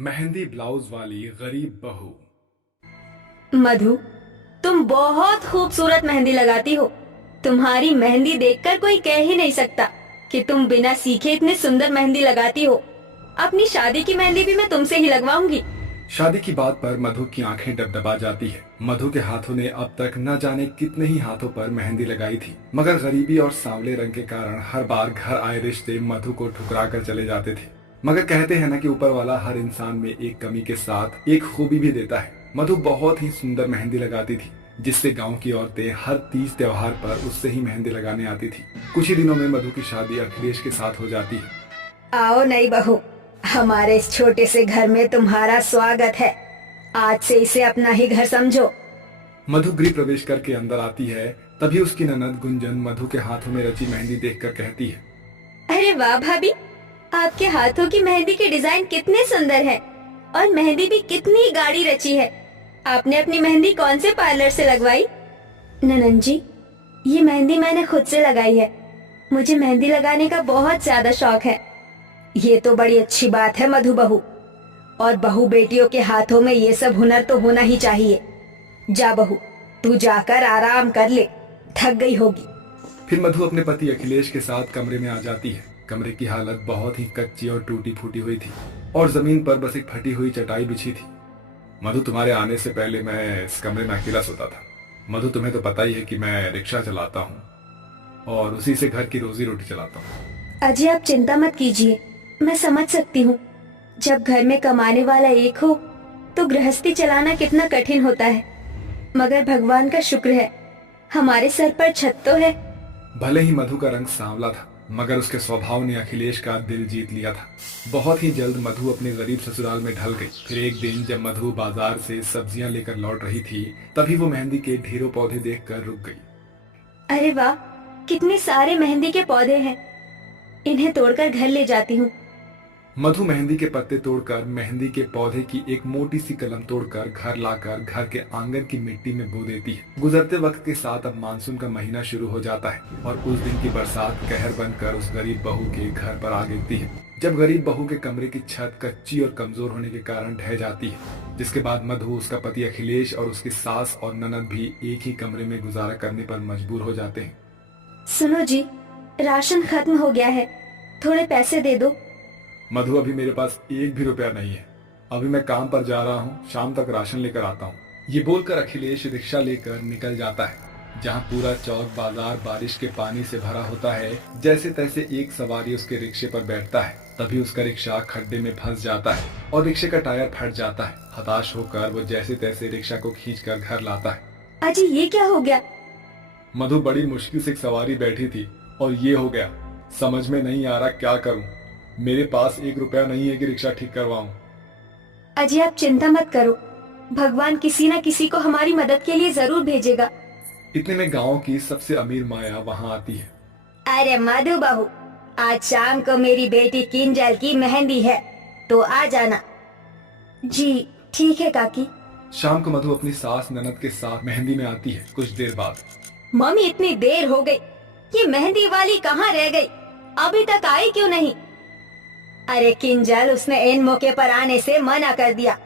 Mehndi blouse वाली गरीब बहू। मधु, तुम बहुत खूबसूरत मेहंदी लगाती हो। तुम्हारी मेहंदी देखकर कोई कह ही नहीं सकता कि तुम बिना सीखे इतनी सुंदर मेहंदी लगाती हो। अपनी शादी की मेहंदी भी मैं तुमसे ही लगवाऊंगी। शादी की बात पर मधु की आंखें डबडबा जाती है। मधु के हाथों ने अब तक न जाने कितने ही हाथों पर मेहंदी लगाई थी, मगर गरीबी और सांवले रंग के कारण हर बार घर आए रिश्ते मधु को ठुकरा कर चले जाते थे। मगर कहते हैं ना कि ऊपर वाला हर इंसान में एक कमी के साथ एक खूबी भी देता है। मधु बहुत ही सुंदर मेहंदी लगाती थी, जिससे गांव की औरतें हर तीज त्योहार पर उससे ही मेहंदी लगाने आती थी। कुछ ही दिनों में मधु की शादी अखिलेश के साथ हो जाती है। आओ नई बहू, हमारे इस छोटे से घर में तुम्हारा स्वागत है। आज से इसे अपना ही घर समझो। मधु गृह प्रवेश करके अंदर आती है, तभी उसकी ननद गुंजन मधु के हाथों में रची मेहंदी देखकर कहती है, अरे वाह भाभी, आपके हाथों की मेहंदी के डिजाइन कितने सुंदर हैं और मेहंदी भी कितनी गाढ़ी रची है। आपने अपनी मेहंदी कौन से पार्लर से लगवाई? ननन जी, ये मेहंदी मैंने खुद से लगाई है। मुझे मेहंदी लगाने का बहुत ज्यादा शौक है। ये तो बड़ी अच्छी बात है मधु बहू, और बहू बेटियों के हाथों में ये सब हुनर तो होना ही चाहिए। जा बहू, तू जाकर आराम कर ले, थक गई होगी। फिर मधु अपने पति अखिलेश के साथ कमरे में आ जाती है। कमरे की हालत बहुत ही कच्ची और टूटी फूटी हुई थी और जमीन पर बस एक फटी हुई चटाई बिछी थी। मधु, तुम्हारे आने से पहले मैं इस कमरे में अकेला सोता था। मधु, तुम्हें तो पता ही है कि मैं रिक्शा चलाता हूँ और उसी से घर की रोजी रोटी चलाता हूँ। अजय, आप चिंता मत कीजिए, मैं समझ सकती हूँ। जब घर में कमाने वाला एक हो तो गृहस्थी चलाना कितना कठिन होता है। मगर भगवान का शुक्र है, हमारे सर पर छत तो है। भले ही मधु का रंग सांवला था, मगर उसके स्वभाव ने अखिलेश का दिल जीत लिया था। बहुत ही जल्द मधु अपने गरीब ससुराल में ढल गई। फिर एक दिन जब मधु बाजार से सब्जियां लेकर लौट रही थी, तभी वो मेहंदी के ढेरों पौधे देखकर रुक गई। अरे वाह, कितने सारे मेहंदी के पौधे हैं। इन्हें तोड़कर घर ले जाती हूँ। मधु मेहंदी के पत्ते तोड़कर मेहंदी के पौधे की एक मोटी सी कलम तोड़कर घर लाकर घर के आंगन की मिट्टी में बो देती है। गुजरते वक्त के साथ अब मानसून का महीना शुरू हो जाता है और उस दिन की बरसात कहर बनकर उस गरीब बहू के घर पर आ गिरती है। जब गरीब बहू के कमरे की छत कच्ची और कमजोर होने के कारण ढह जाती है, जिसके बाद मधु, उसका पति अखिलेश और उसकी सास और ननद भी एक ही कमरे में गुजारा करने पर मजबूर हो जाते हैं। सुनो जी, राशन खत्म हो गया है, थोड़े पैसे दे दो। मधु, अभी मेरे पास एक भी रुपया नहीं है। अभी मैं काम पर जा रहा हूँ, शाम तक राशन लेकर आता हूँ। ये बोलकर अखिलेश रिक्शा लेकर निकल जाता है। जहाँ पूरा चौक बाजार बारिश के पानी से भरा होता है, जैसे तैसे एक सवारी उसके रिक्शे पर बैठता है। तभी उसका रिक्शा खड्डे में फंस जाता है और रिक्शे का टायर फट जाता है। हताश होकर वो जैसे तैसे रिक्शा को खींचकर घर लाता है। अजय, ये क्या हो गया? मधु, बड़ी मुश्किल से एक सवारी बैठी थी और ये हो गया। समझ में नहीं आ रहा क्या करूं। मेरे पास एक रुपया नहीं है कि रिक्शा ठीक करवाऊं। अजय, आप चिंता मत करो, भगवान किसी न किसी को हमारी मदद के लिए जरूर भेजेगा। इतने में गांव की सबसे अमीर माया वहां आती है। अरे मधु बहू, आज शाम को मेरी बेटी किंजल की मेहंदी है, तो आ जाना। जी ठीक है काकी। शाम को मधु अपनी सास ननद के साथ मेहंदी में आती है। कुछ देर बाद, मम्मी, इतनी देर हो गई, ये मेहंदी वाली कहाँ रह गई? अभी तक आई क्यों नहीं? अरे किंजल, उसने इन मौके पर आने से मना कर दिया।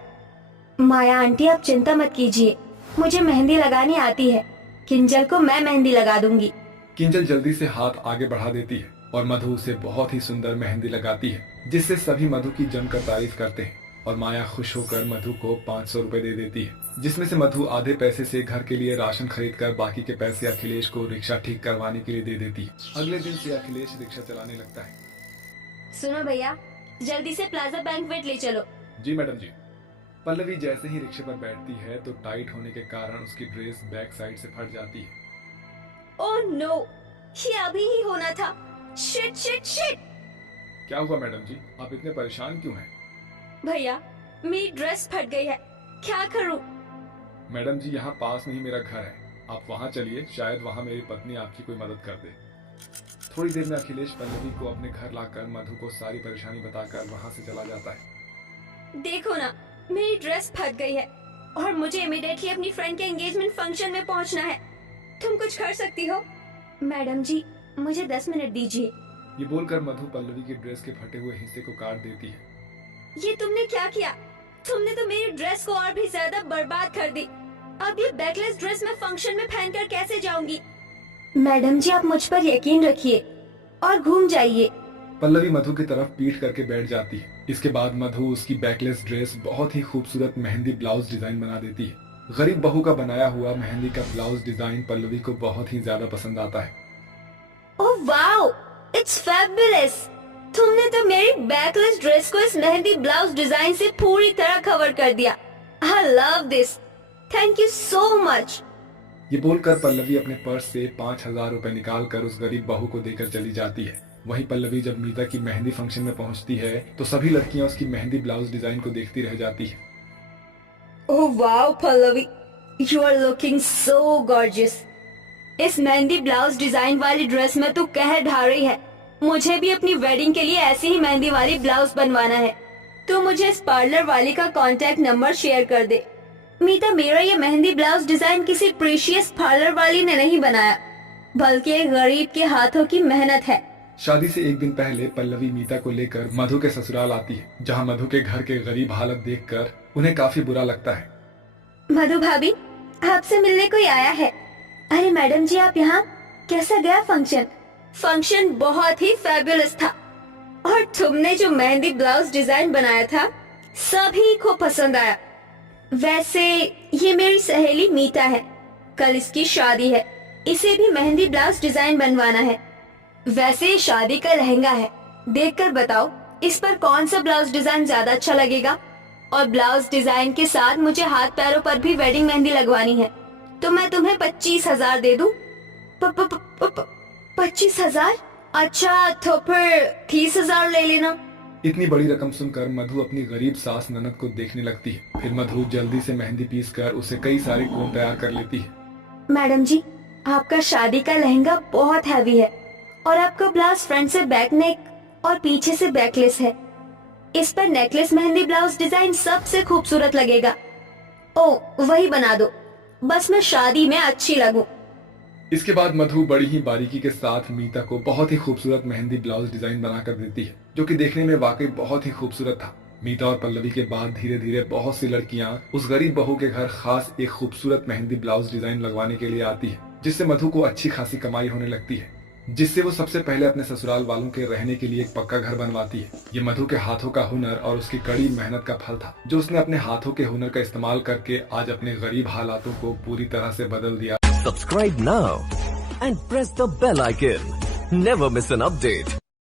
माया आंटी, आप चिंता मत कीजिए, मुझे मेहंदी लगानी आती है। किंजल को मैं मेहंदी लगा दूंगी। किंजल जल्दी से हाथ आगे बढ़ा देती है और मधु उसे बहुत ही सुंदर मेहंदी लगाती है, जिससे सभी मधु की जमकर तारीफ करते हैं। और माया खुश होकर मधु को 500 रुपए दे देती है, जिसमें से मधु आधे पैसे से घर के लिए राशन खरीद कर बाकी के पैसे अखिलेश को रिक्शा ठीक करवाने के लिए दे देती है। अगले दिन से अखिलेश रिक्शा चलाने लगता है। सुनो भैया, जल्दी से प्लाजा बैंक्वेट ले चलो। जी मैडम जी। पल्लवी जैसे ही रिक्शे पर बैठती है तो टाइट होने के कारण उसकी ड्रेस बैक साइड से फट जाती है। ओह नो, ये अभी ही होना था। Shit shit shit. क्या हुआ मैडम जी, आप इतने परेशान क्यों हैं? भैया, मेरी ड्रेस फट गई है, क्या करूं? मैडम जी, यहाँ पास में ही मेरा घर है, आप वहाँ चलिए, शायद वहाँ मेरी पत्नी आपकी कोई मदद कर दे। थोड़ी देर में अखिलेश पल्लवी को अपने घर लाकर मधु को सारी परेशानी बताकर वहाँ से चला जाता है। देखो ना, मेरी ड्रेस फट गई है और मुझे इमीडिएटली अपनी फ्रेंड के एंगेजमेंट फंक्शन में पहुँचना है। तुम कुछ कर सकती हो? मैडम जी, मुझे 10 मिनट दीजिए। ये बोलकर मधु पल्लवी की ड्रेस के फटे हुए हिस्से को काट देती है। ये तुमने क्या किया? तुमने तो मेरी ड्रेस को और भी ज्यादा बर्बाद कर दी। अब ये बैकलेस ड्रेस मैं फंक्शन में पहनकर कैसे जाऊंगी? मैडम जी, आप मुझ पर यकीन रखिए और घूम जाइए। पल्लवी मधु की तरफ पीठ करके बैठ जाती है। इसके बाद मधु उसकी बैकलेस ड्रेस बहुत ही खूबसूरत मेहंदी ब्लाउज डिजाइन बना देती है। गरीब बहू का बनाया हुआ मेहंदी का ब्लाउज डिजाइन पल्लवी को बहुत ही ज्यादा पसंद आता है। Oh wow, it's fabulous. तुमने तो मेरी बैकलेस ड्रेस को इस मेहंदी ब्लाउज डिजाइन से पूरी तरह कवर कर दिया। I love this, thank you so much. ये बोलकर पल्लवी अपने पर्स से 5,000 रुपए निकाल कर उस गरीब बहू को देकर चली जाती है। वहीं पल्लवी जब मीता की मेहंदी फंक्शन में पहुंचती है तो सभी लड़कियां उसकी मेहंदी ब्लाउज डिजाइन को देखती रह जाती है। Oh wow Pallavi, you are looking so gorgeous. इस मेहंदी ब्लाउज डिजाइन वाली ड्रेस में तू कहर ढा रही है। मुझे भी अपनी वेडिंग के लिए ऐसी ही मेहंदी वाली ब्लाउज बनवाना है। तो मुझे इस पार्लर वाली का कांटेक्ट नंबर शेयर कर दे। मीता, मेरा ये मेहंदी ब्लाउज डिजाइन किसी प्रीशियस पार्लर वाली ने नहीं बनाया, बल्कि एक गरीब के हाथों की मेहनत है। शादी से एक दिन पहले पल्लवी मीता को लेकर मधु के ससुराल आती है, जहां मधु के घर के गरीब हालत देखकर उन्हें काफी बुरा लगता है। मधु भाभी, आपसे मिलने कोई आया है। अरे मैडम जी, आप यहाँ? कैसा गया फंक्शन? फंक्शन बहुत ही फैबुलस था और तुमने जो मेहंदी ब्लाउज डिजाइन बनाया था सभी को पसंद आया। वैसे ये मेरी सहेली मीता है, कल इसकी शादी है, इसे भी मेहंदी ब्लाउज डिजाइन बनवाना है। वैसे ये शादी का लहंगा है, देखकर बताओ इस पर कौन सा ब्लाउज डिजाइन ज्यादा अच्छा लगेगा। और ब्लाउज डिजाइन के साथ मुझे हाथ पैरों पर भी वेडिंग मेहंदी लगवानी है, तो मैं तुम्हें 25,000 दे दूं। 25,000? अच्छा, तो फिर 30,000 ले लेना। इतनी बड़ी रकम सुनकर मधु अपनी गरीब सास ननद को देखने लगती है। फिर मधु जल्दी से मेहंदी पीस कर उसे कई सारे कोन तैयार कर लेती है। मैडम जी, आपका शादी का लहंगा बहुत हैवी है और आपका ब्लाउज फ्रंट से बैक नेक और पीछे से बैकलेस है। इस पर नेकलेस मेहंदी ब्लाउज डिजाइन सबसे खूबसूरत लगेगा। ओ, वही बना दो, बस मैं शादी में अच्छी लगूं। इसके बाद मधु बड़ी ही बारीकी के साथ मीता को बहुत ही खूबसूरत मेहंदी ब्लाउज डिजाइन बनाकर देती है, जो कि देखने में वाकई बहुत ही खूबसूरत था। मीता और पल्लवी के बाद धीरे धीरे बहुत सी लड़कियां उस गरीब बहू के घर खास एक खूबसूरत मेहंदी ब्लाउज डिजाइन लगवाने के लिए आती है, जिससे मधु को अच्छी खासी कमाई होने लगती है, जिससे वो सबसे पहले अपने ससुराल वालों के रहने के लिए एक पक्का घर बनवाती है। ये मधु के हाथों का हुनर और उसकी कड़ी मेहनत का फल था, जो उसने अपने हाथों के हुनर का इस्तेमाल करके आज अपने गरीब हालातों को पूरी तरह से बदल दिया। Subscribe now and press the bell icon. Never miss an update.